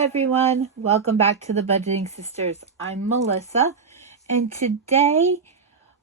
everyone. Welcome back to the Budgeting Sisters. I'm Melissa, and today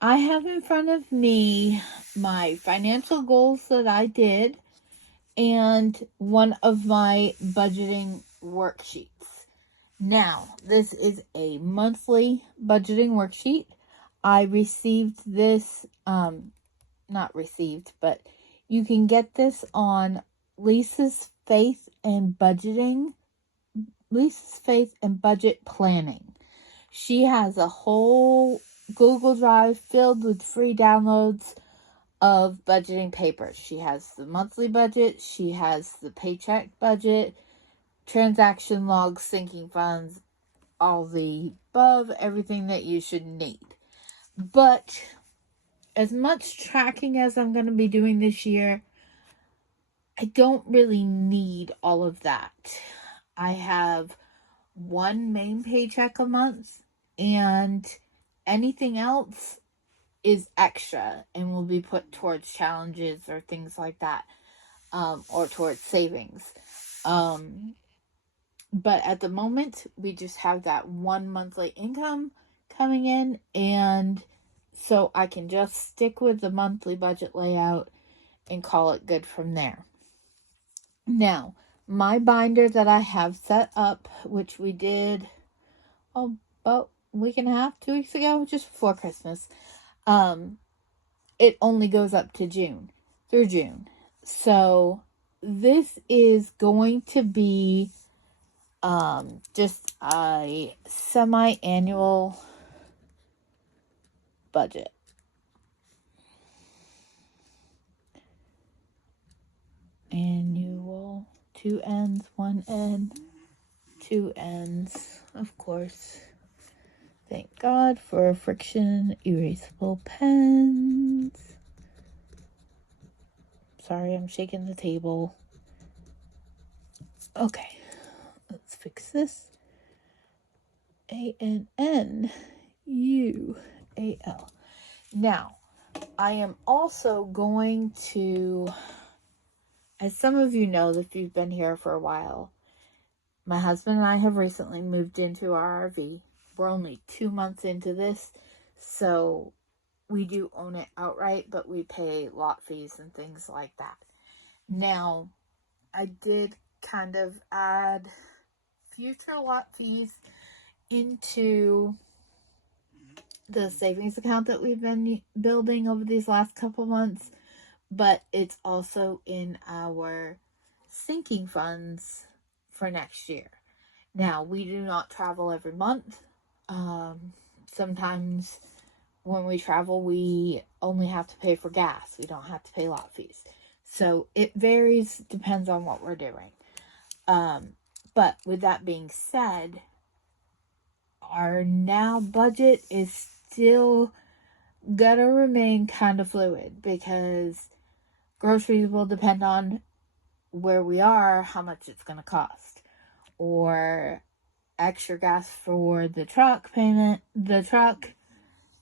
I have in front of me my financial goals that I did and one of my budgeting worksheets. Now, this is a monthly budgeting worksheet. I received this, not received, but you can get this on Lisa's Faith and Budget Planning. She has a whole Google Drive filled with free downloads of budgeting papers. She has the monthly budget, she has the paycheck budget, transaction logs, sinking funds, all the above, everything that you should need. But as much tracking as I'm going to be doing this year, I don't really need all of that. I have one main paycheck a month, and anything else is extra and will be put towards challenges or things like that, or towards savings. But at the moment, we just have that one monthly income coming in, and so I can just stick with the monthly budget layout and call it good from there. Now, my binder that I have set up, which we did about a week and a half, 2 weeks ago, just before Christmas, it only goes up to through June. So this is going to be just a semi-annual budget. Annual, 2 ends, 1 end, 2 ends, of course. Thank God for friction erasable pens. Sorry, I'm shaking the table. Okay, let's fix this. ANNUAL. Now, I am also going to, as some of you know if you've been here for a while, my husband and I have recently moved into our RV. We're only 2 months into this, so we do own it outright, but we pay lot fees and things like that. Now, I did kind of add future lot fees into the savings account that we've been building over these last couple months, but it's also in our sinking funds for next year. Now, we do not travel every month. Sometimes when we travel, we only have to pay for gas. We don't have to pay lot fees. So it varies, depends on what we're doing. But with that being said, our now budget is still gonna remain kind of fluid because groceries will depend on where we are, how much it's gonna cost, or extra gas for the truck payment. The truck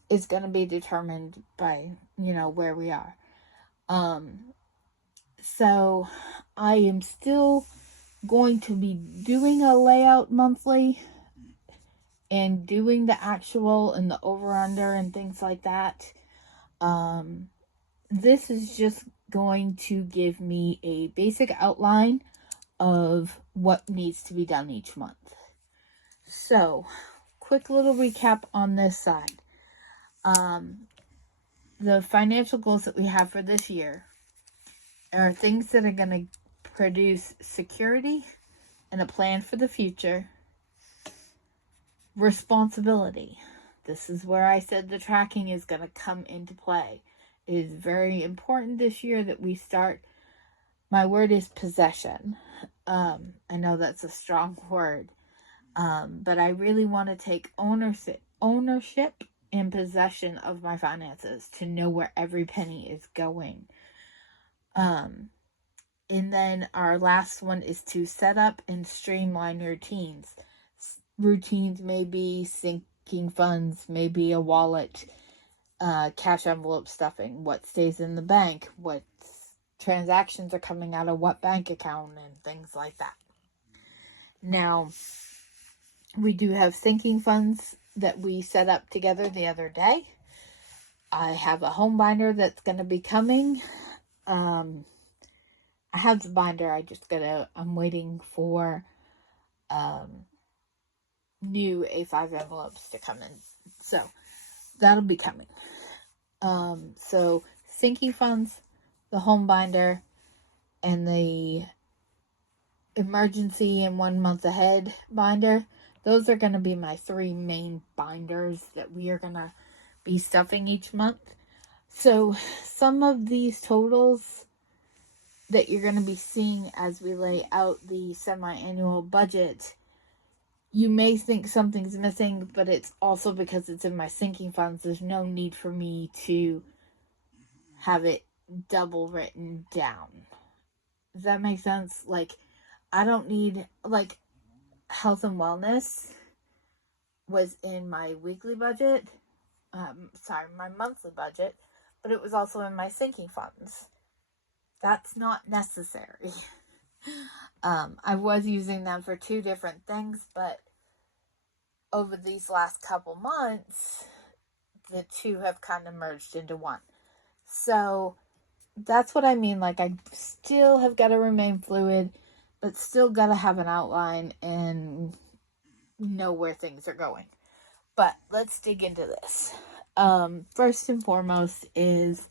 is going to be determined by, where we are. So I am still going to be doing a layout monthly and doing the actual and the over-under and things like that. This is just going to give me a basic outline of what needs to be done each month. So, quick little recap on this side. The financial goals that we have for this year are things that are going to produce security and a plan for the future. Responsibility. This is where I said the tracking is going to come into play. It is very important this year that we start. My word is possession. I know that's a strong word. But I really want to take ownership and possession of my finances to know where every penny is going. And then our last one is to set up and streamline routines. Routines may be sinking funds, maybe a wallet, cash envelope stuffing, what stays in the bank, what transactions are coming out of what bank account, and things like that. Now, we do have sinking funds that we set up together the other day. I have a home binder that's going to be coming. I have the binder. I'm waiting for new A5 envelopes to come in. So that'll be coming. So sinking funds, the home binder, and the emergency and 1 month ahead binder. Those are going to be my 3 main binders that we are going to be stuffing each month. So some of these totals that you're going to be seeing as we lay out the semi-annual budget, you may think something's missing, but it's also because it's in my sinking funds. There's no need for me to have it double written down. Does that make sense? Like, I don't need, like, health and wellness was in my weekly budget. My monthly budget, but it was also in my sinking funds. That's not necessary. I was using them for 2 different things, but over these last couple months, the 2 have kind of merged into 1. So that's what I mean. Like, I still have got to remain fluid, but still got to have an outline and know where things are going. But let's dig into this. First and foremost is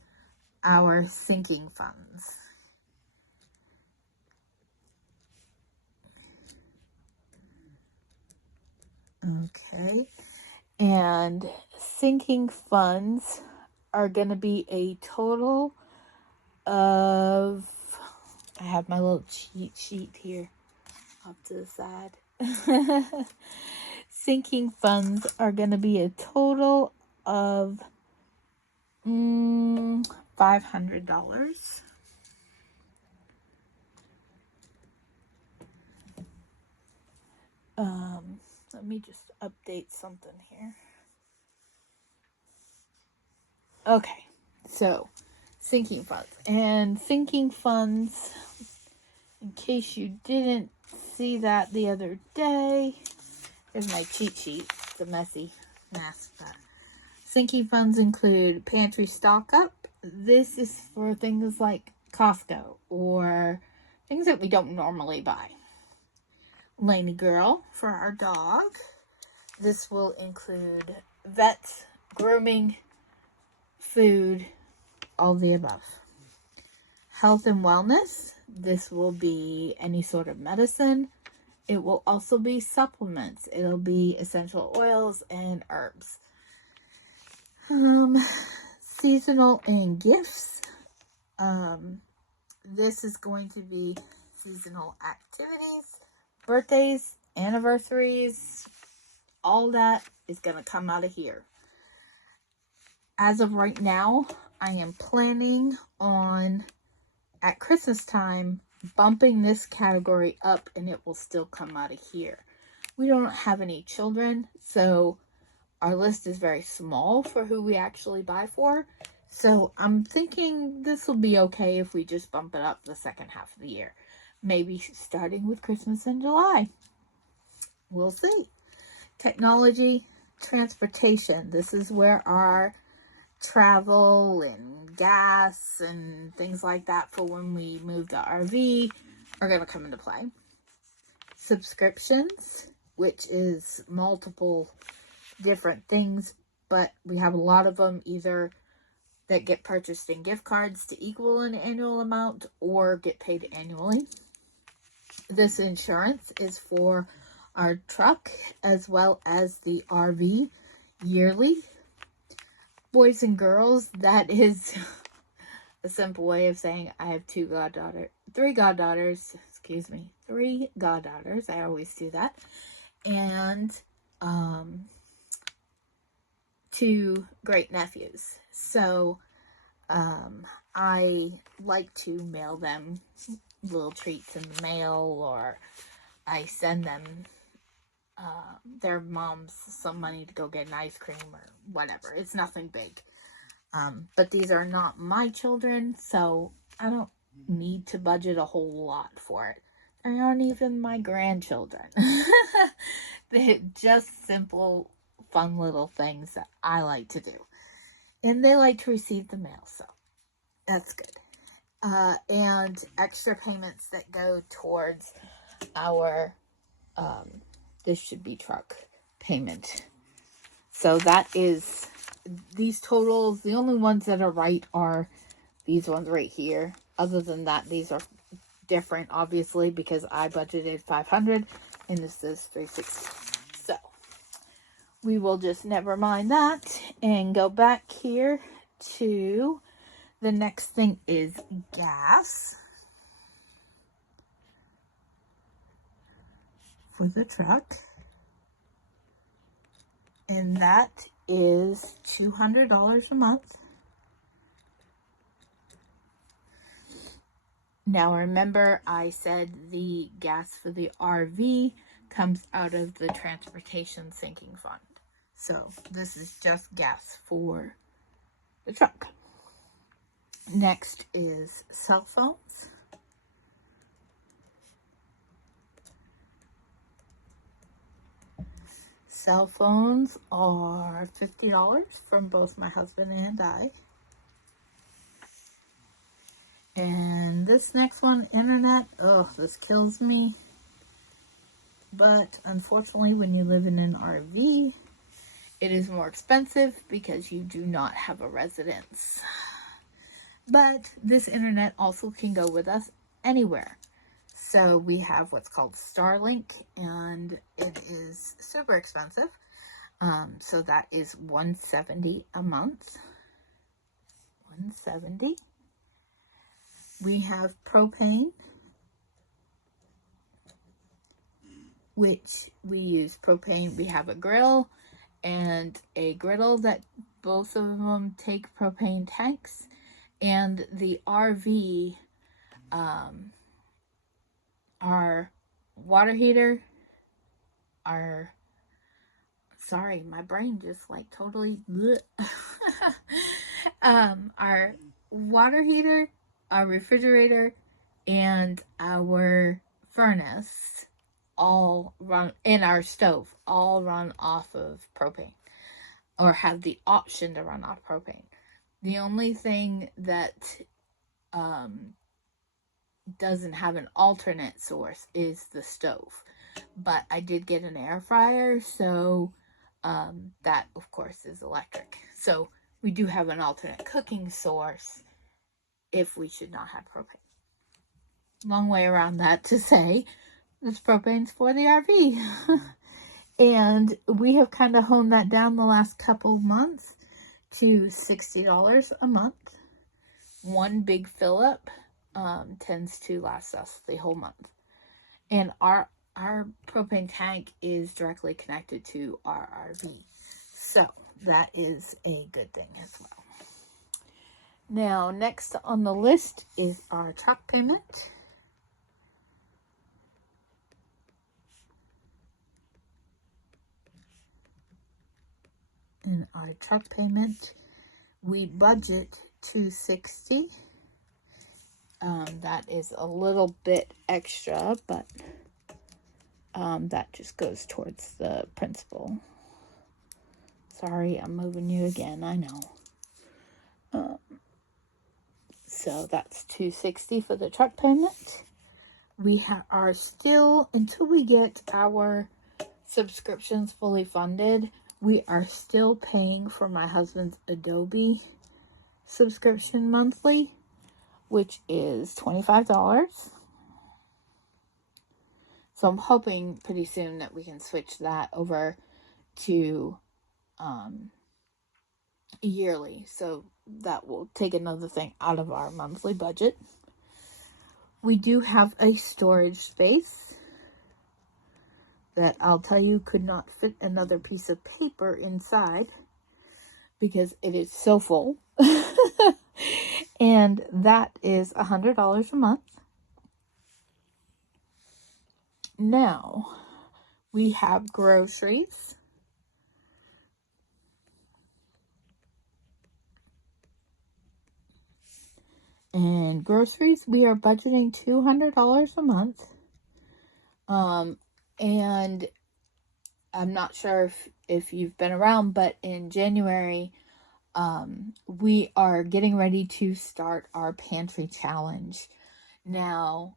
our sinking funds. Okay. And sinking funds are going to be a total of, I have my little cheat sheet here off to the side. Sinking funds are going to be a total of $500. Let me just update something here. Okay, so sinking funds. And sinking funds, in case you didn't see that the other day, there's my cheat sheet. It's a messy mess, but sinking funds include pantry stock up. This is for things like Costco or things that we don't normally buy. Laney Girl for our dog. This will include vets, grooming, food, all the above. Health and wellness. This will be any sort of medicine. It will also be supplements. It'll be essential oils and herbs. Seasonal and gifts. This is going to be seasonal activities, birthdays, anniversaries, all that is going to come out of here. As of right now, I am planning on, at Christmas time, bumping this category up, and it will still come out of here. We don't have any children, so our list is very small for who we actually buy for. So I'm thinking this will be okay if we just bump it up the second half of the year. Maybe starting with Christmas in July. We'll see. Technology, transportation. This is where our travel and gas and things like that for when we move the RV are going to come into play. Subscriptions, which is multiple different things, but we have a lot of them either that get purchased in gift cards to equal an annual amount or get paid annually. This insurance is for our truck as well as the RV yearly. Boys and girls, that is a simple way of saying I have three goddaughters, I always do that. And 2 great nephews. So I like to mail them little treats in the mail, or I send them their moms some money to go get an ice cream or whatever. It's nothing big. But these are not my children, so I don't need to budget a whole lot for it. aren't even my grandchildren. They're just simple, fun little things that I like to do. And they like to receive the mail, so that's good. And extra payments that go towards our, this should be truck payment. So that is, these totals, the only ones that are right are these ones right here. Other than that, these are different, obviously, because I budgeted $500 and this is $360. So we will just never mind that and go back here to the next thing is gas for the truck. And that is $200 a month. Now remember, I said the gas for the RV comes out of the transportation sinking fund. So this is just gas for the truck. Next is cell phones. Cell phones are $50 from both my husband and I. And this next one, internet, oh, this kills me. But unfortunately, when you live in an RV, it is more expensive because you do not have a residence. But this internet also can go with us anywhere. So we have what's called Starlink, and it is super expensive. So that is $170 a month. $170. We have propane, which we use propane. We have a grill and a griddle that both of them take propane tanks. And the RV, our water heater, sorry, my brain just like totally, our water heater, our refrigerator, and our furnace all run, and our stove all run off of propane, or have the option to run off propane. The only thing that doesn't have an alternate source is the stove. But I did get an air fryer, so that of course is electric. So we do have an alternate cooking source if we should not have propane. Long way around that to say this propane's for the RV. And we have kind of honed that down the last couple months to $60 a month. One big fill up tends to last us the whole month. And our propane tank is directly connected to our RV. So that is a good thing as well. Now, next on the list is our truck payment. And our truck payment, we budget $260. That is a little bit extra, but that just goes towards the principal. Sorry, I'm moving you again, I know. So that's $260 for the truck payment. We are still, until we get our subscriptions fully funded, we are still paying for my husband's Adobe subscription monthly, which is $25. So I'm hoping pretty soon that we can switch that over to yearly. So that will take another thing out of our monthly budget. We do have a storage space that I'll tell you could not fit another piece of paper inside because it is so full. And that is $100 a month. Now, we have groceries. And groceries, we are budgeting $200 a month. And I'm not sure if you've been around, but in January, we are getting ready to start our pantry challenge. Now,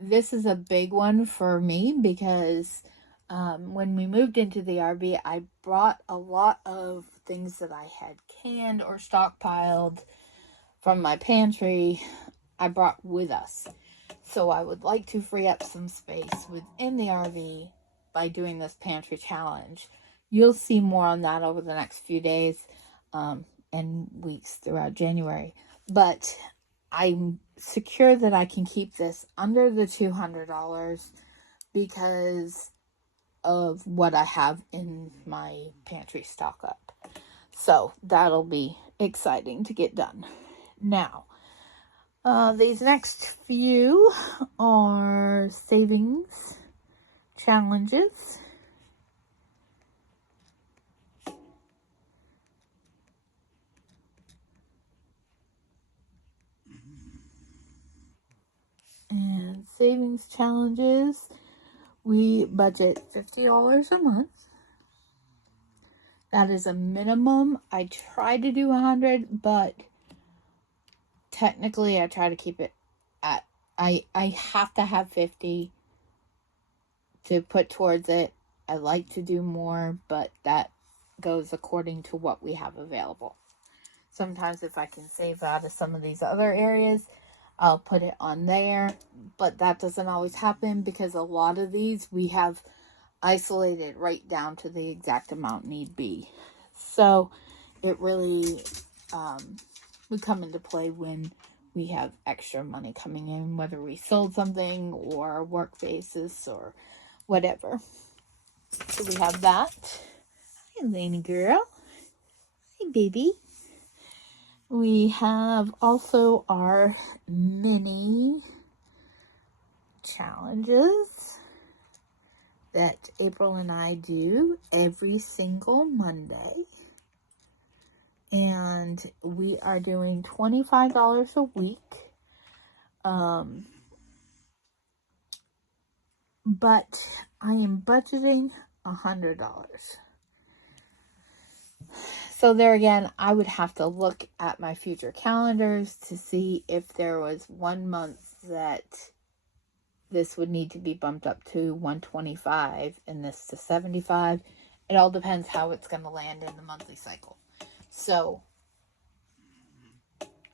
this is a big one for me because when we moved into the RV, I brought a lot of things that I had canned or stockpiled from my pantry. I brought with us. So I would like to free up some space within the RV by doing this pantry challenge. You'll see more on that over the next few days and weeks throughout January. But I'm secure that I can keep this under the $200 because of what I have in my pantry stock up. So that'll be exciting to get done. Now, these next few are savings challenges. And savings challenges, we budget $50 a month. That is a minimum. I try to do 100, but technically I try to keep it at, I have to have 50 to put towards it. I like to do more, but that goes according to what we have available. Sometimes if I can save out of some of these other areas, I'll put it on there, but that doesn't always happen because a lot of these we have isolated right down to the exact amount need be. So it really would come into play when we have extra money coming in, whether we sold something or work basis or whatever. So we have that. Hi, Lainey girl. Hi, baby. We have also our mini challenges that April and I do every single Monday. And we are doing $25 a week. But I am budgeting $100. So there again, I would have to look at my future calendars to see if there was 1 month that this would need to be bumped up to 125 and this to 75. It all depends how it's going to land in the monthly cycle. So,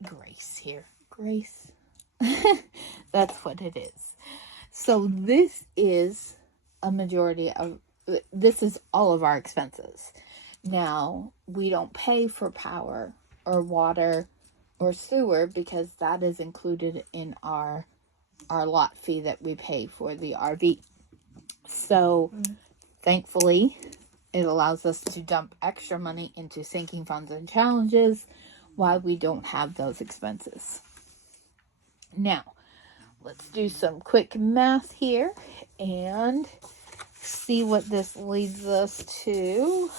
Grace here. Grace. That's what it is. So this is a majority of, this is all of our expenses. Now, we don't pay for power or water or sewer because that is included in our lot fee that we pay for the RV. So, thankfully, it allows us to dump extra money into sinking funds and challenges while we don't have those expenses. Now, let's do some quick math here and see what this leads us to.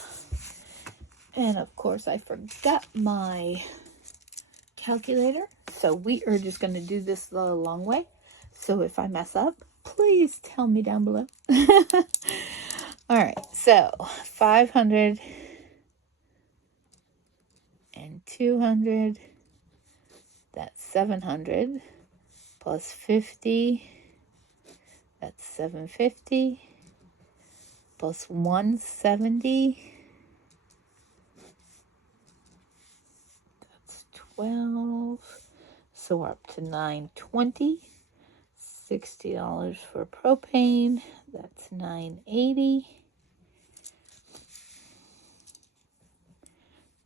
And of course, I forgot my calculator. So we are just going to do this the long way. So if I mess up, please tell me down below. All right, so 500 and 200, that's 700, plus 50, that's 750, plus 170, that's 12, so we're up to 920, $60 for propane, that's $980,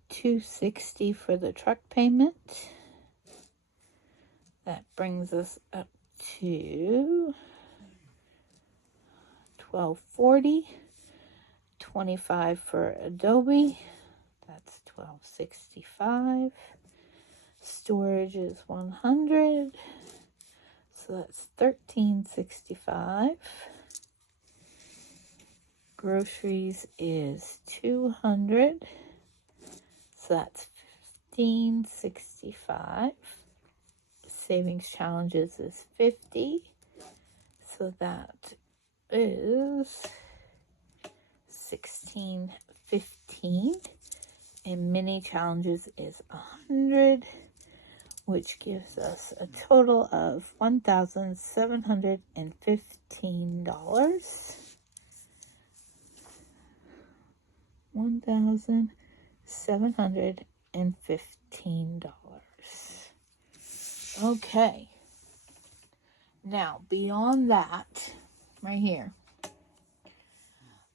$260 for the truck payment. That brings us up to $1240, $25 for Adobe. That's $1265. Storage is $100. So that's $1365. Groceries is $200. So that's $1565. Savings challenges is $50. So that is $16.15, and mini challenges is 100, which gives us a total of $1,715. $1,715. Okay. Now, beyond that, right here,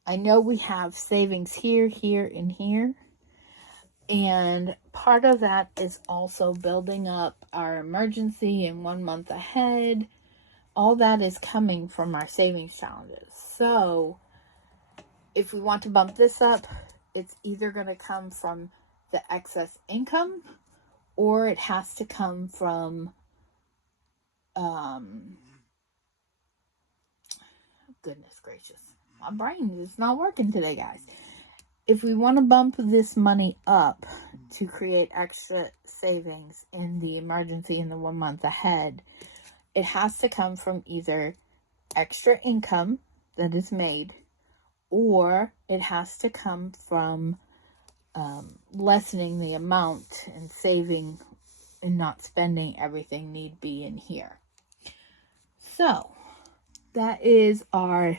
I know we have savings here, here, and here. And part of that is also building up our emergency and 1 month ahead. All that is coming from our savings challenges. So, if we want to bump this up, it's either going to come from the excess income, or it has to come from, goodness gracious, my brain is not working today, guys. If we want to bump this money up to create extra savings in the emergency in the 1 month ahead, it has to come from either extra income that is made, or it has to come from lessening the amount and saving and not spending everything need be in here. So that is our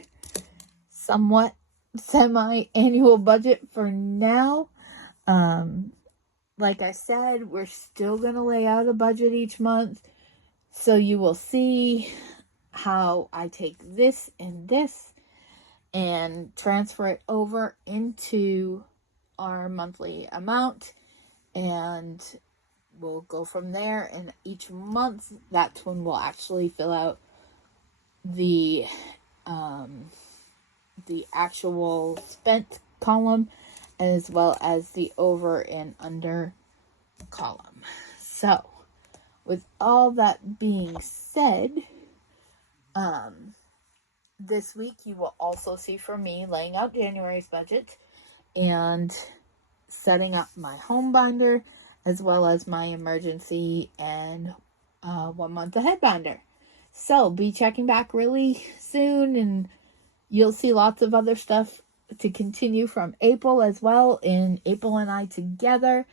somewhat semi-annual budget for now. Like I said, we're still going to lay out a budget each month, so you will see how I take this and transfer it over into our monthly amount, and we'll go from there. And each month, that's when we'll actually fill out the actual spent column, as well as the over and under column. So, with all that being said, this week you will also see from me laying out January's budget and setting up my home binder, as well as my emergency and 1 month ahead binder. So be checking back really soon, and you'll see lots of other stuff to continue from April as well. And April and I together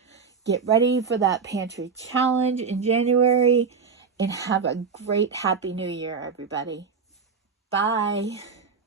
get ready for that pantry challenge in January, and have a great Happy New Year, everybody. Bye.